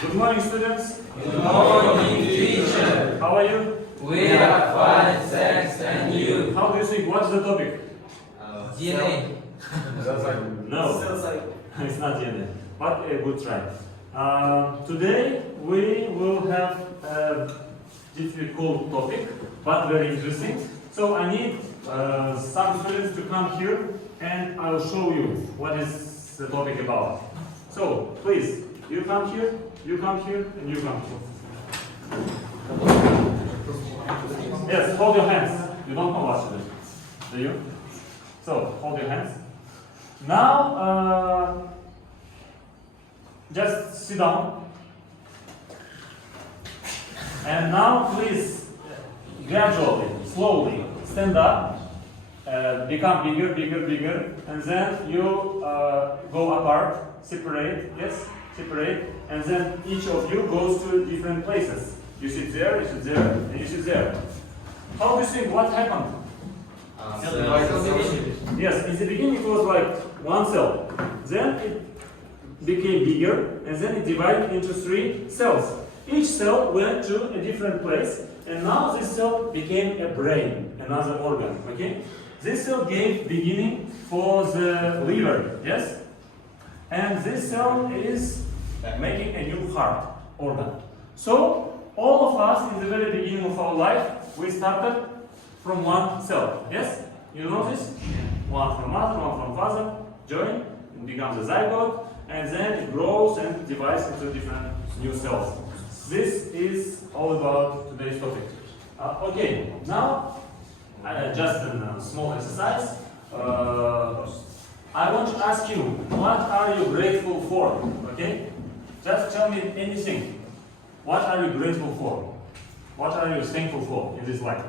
Good morning, students. Good morning, teacher. How are you? We are fine, thanks, and you? How do you think? What's the topic? DNA. No, it's not DNA, but a good try. Today we will have a difficult topic, but very interesting. So I need some students to come here, and I will show you what is the topic about. So please, you come here, and you come here. Yes, hold your hands. You don't know what to do, do you? So hold your hands. Now, just sit down. And now, please, gradually, slowly, stand up. Become bigger, and then you go apart, separate, yes, separate, and then each of you goes to different places. You sit there, and you sit there. How do you think what happened? Yes, in the beginning it was like one cell. Then it became bigger, and then it divided into 3 cells. Each cell went to a different place, and now this cell became a brain, another organ. Okay? This cell gave beginning for the liver, yes? And this cell is making a new heart organ. So, all of us in the very beginning of our life, we started from one cell, yes? You know this? One from mother, one from father, join, it becomes a zygote, and then it grows and divides into different new cells. This is all about today's topic. Okay, now, just a small exercise. I want to ask you, what are you grateful for? Okay? Just tell me anything. What are you grateful for? What are you thankful for in this life?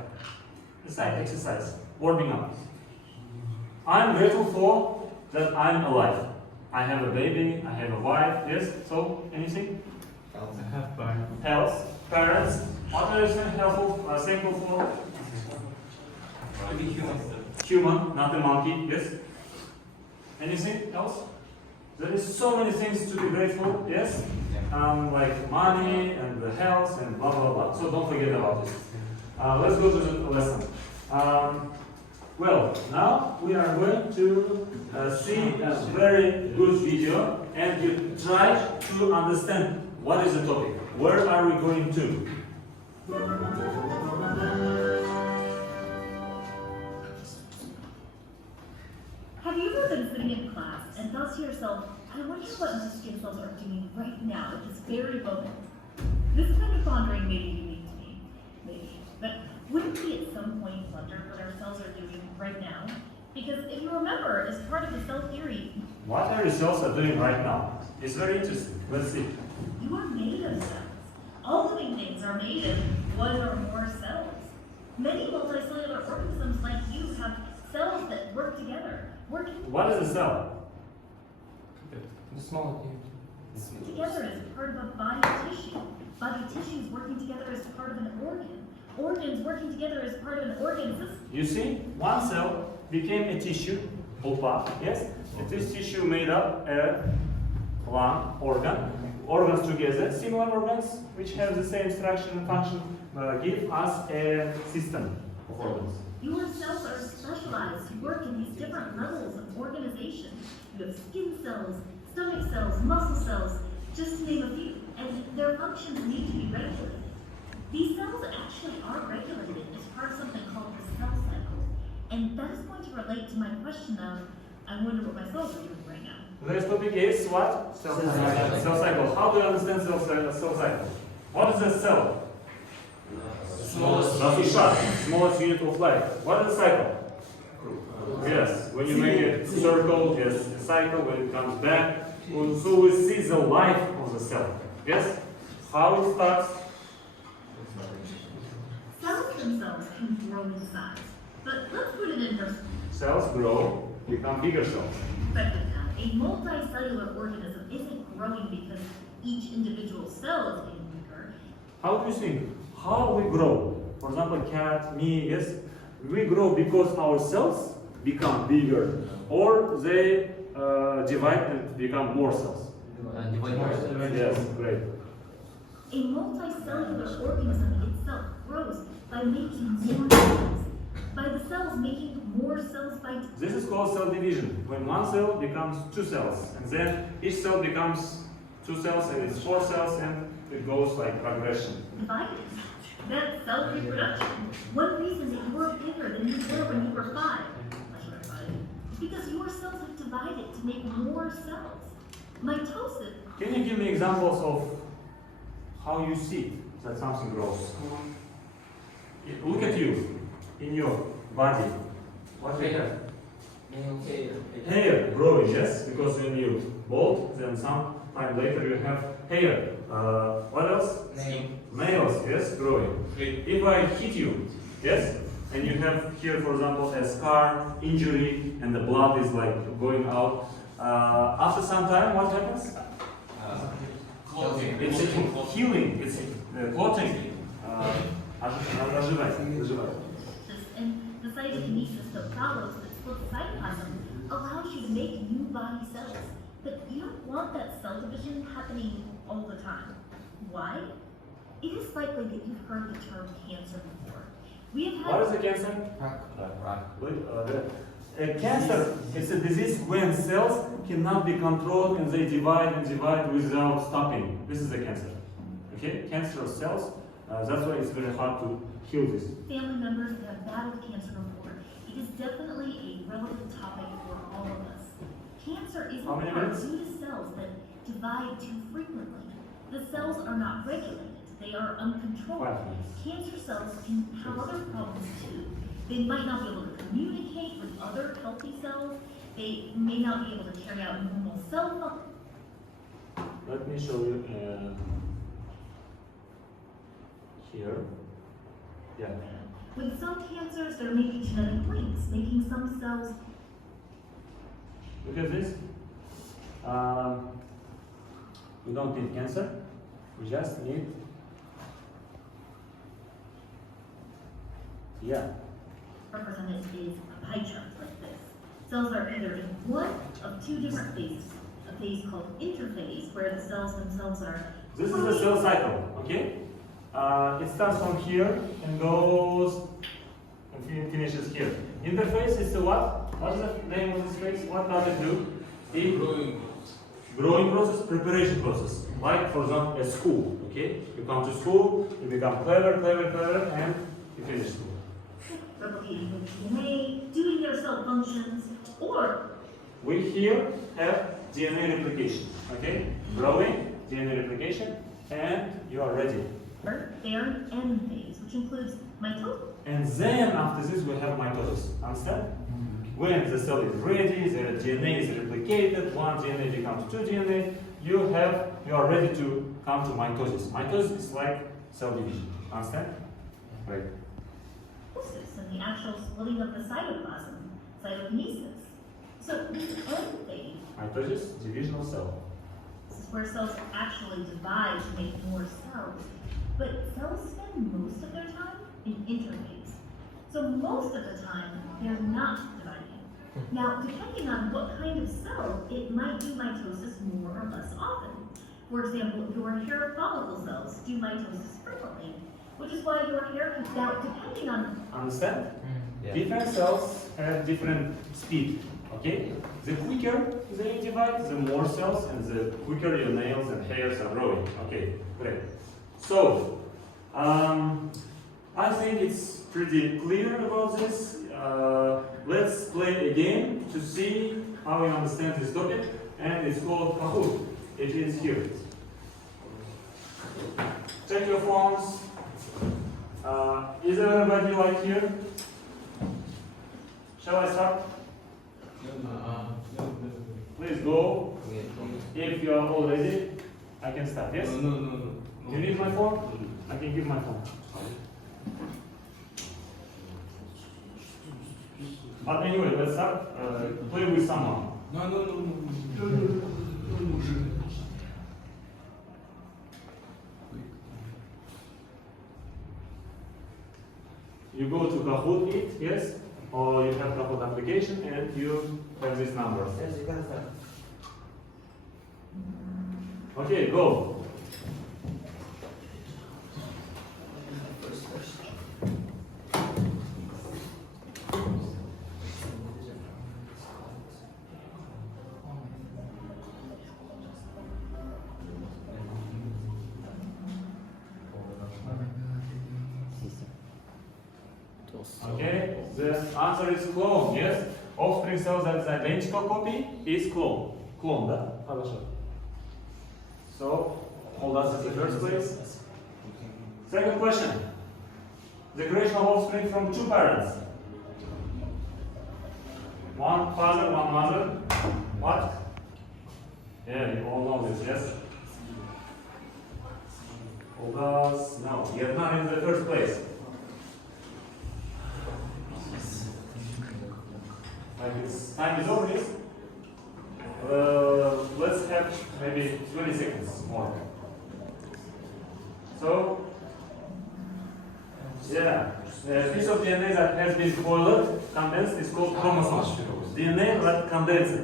It's like exercise, warming up. I'm grateful for that I'm alive. I have a baby, I have a wife, yes? So, anything? Health, parents. What are you thankful for? To be human. Human, not a monkey, yes? Anything else? There is so many things to be grateful, yes? Like money and the health and blah blah blah. So don't forget about it. Let's go to the lesson. Well, now we are going to see a very good video, and you try to understand what is the topic. Where are we going to? Have you ever been sitting in class and thought to yourself, I wonder what my skin cells are doing right now at this very moment? This kind of pondering may be unique to me, maybe. But wouldn't we at some point wonder what our cells are doing right now? Because if you remember, as part of the cell theory, What are your cells are doing right now? It's very interesting. Let's see. you are made of cells. All living things are made of one or more cells. Many multicellular organisms like you have cells that work together. What is a cell? Together as part of a body tissue. Body tissues working together as part of an organ. Organs working together as part of an organ system. You see, one cell became a tissue, pulpa, yes? And this tissue made up a lung organ. Organs together, similar organs, which have the same structure and function, give us a system of organs. Your cells are specialized to work in these different levels of organization. You have skin cells, stomach cells, muscle cells, just to name a few, and their functions need to be regulated. These cells actually are regulated as part of something called the cell cycle. And that is going to relate to my question of, I wonder what my cells are doing right now. Today's topic is what? Cell cycle. Cell cycle. How do you understand cell cycle? What is a cell? Smallest unit of life. What is a cycle? Yes, when you make a circle, yes, a cycle, when it comes back. So we see the life of the cell. Yes? How it starts? Cells themselves can grow in size, but let's put it in perspective. Cells grow, become bigger cells. A multicellular organism isn't growing because each individual cell is getting bigger. How do you think? How we grow? For example, cat, me, yes? We grow because our cells become bigger, or they divide and become more cells. Divide more. Yes, great. A multicellular organism itself grows by making more cells. By the cells making more cells by This is called cell division. When one cell becomes two cells, and then each cell becomes two cells, and it's four cells, and it goes like progression. dividing. That's cell reproduction. One reason that you are bigger than you were when you were 5, is because your cells have divided to make more cells. Mitosis. Can you give me examples of how you see that something grows? Look at you in your body. What do you have? Hair growing, yes, because when you bald, then some time later you have hair. What else? Nails, yes, growing. If I hit you, yes, and you have here, for example, a scar, injury, and the blood is like going out. After some time, what happens? It's healing, it's clotting. Заживать. And the cytokinesis that follows that splits cytoplasm allows you to make new body cells. But you don't want that cell division happening all the time. Why? It is likely that you've heard the term cancer before. We have had What is a cancer? Cancer is a disease when cells cannot be controlled and they divide and divide without stopping. This is a cancer. Okay? Cancerous cells. That's why it's very hard to heal this. family members that have battled cancer before. It is definitely a relevant topic for all of us. Cancer is in How many part minutes? due to cells that divide too frequently. The cells are not regulated. They are uncontrolled. 5 minutes. Cancer cells can have other problems too. They might not be able to communicate with other healthy cells. They may not be able to carry out normal cell function. Let me show you here. Yeah. With some cancers, there may be genetic links, making some cells Look at this. We don't need cancer. We just need. Yeah. represented is a pie chart like this. Cells are either in one of two different phases. A phase called interphase, where the cells themselves are. This is the cell cycle. Okay. It starts from here and goes and finishes here. Interphase is the what? What is the name of this phase? What does it do? The growing process, preparation process. Like, for example, a school. Okay. You come to school, you become clever, and you finish school. Replicating with DNA, doing their cell functions, or We here have DNA replication, okay? Growing, DNA replication, and you are ready. they are in M phase, which includes mitosis. And then after this we have mitosis, understand? When the cell is ready, the DNA is replicated, one DNA becomes two DNA, you are ready to come to mitosis. Mitosis is like cell division, understand? Right. And the actual splitting of the cytoplasm, cytokinesis. So this M phase Mitosis, division of cell. this is where cells actually divide to make more cells. But cells spend most of their time in interphase. So most of the time, they're not dividing. Now, depending on what kind of cell, it might do mitosis more or less often. For example, your hair follicle cells do mitosis frequently, which is why your hair comes out depending on. Understand? Different cells have different speed. Okay? The quicker they divide, the more cells, and the quicker your nails and hairs are growing. Okay, great. So, I think it's pretty clear about this. Let's play a game to see how you understand this topic, and it's called Kahoot. It is here. Check your phones. Is everybody like here? Shall I start? Please go. If you are all ready, I can start. Yes? No. You need my phone? I can give my phone. But anyway, let's start. Play with someone. No. You go to Kahoot It, yes? Or you have Kahoot application and you have this number. Yes, you can start. Okay, go. Okay, the answer is clone, yes? Offspring cells that is identical copy is clone. Clone, да? Хорошо. So, hold us as the first place. Second question. The creation of offspring from two parents. One father, one mother. What? Yeah, you all know this, yes? Hold us. No, yet not in the first place. Like it's time is over, yes? Let's have maybe 20 seconds more. So, yeah, a piece of DNA that has been boiled, condensed, is called chromosome. DNA that condensed.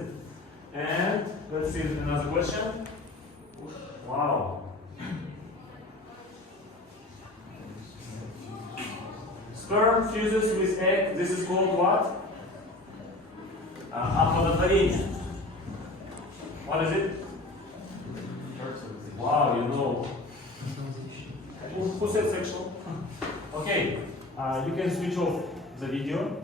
And let's see another question. Wow. Sperm fuses with egg. This is called what? Apophotopharia. What is it? Wow, you know. Who said sexual? Okay, you can switch off the video.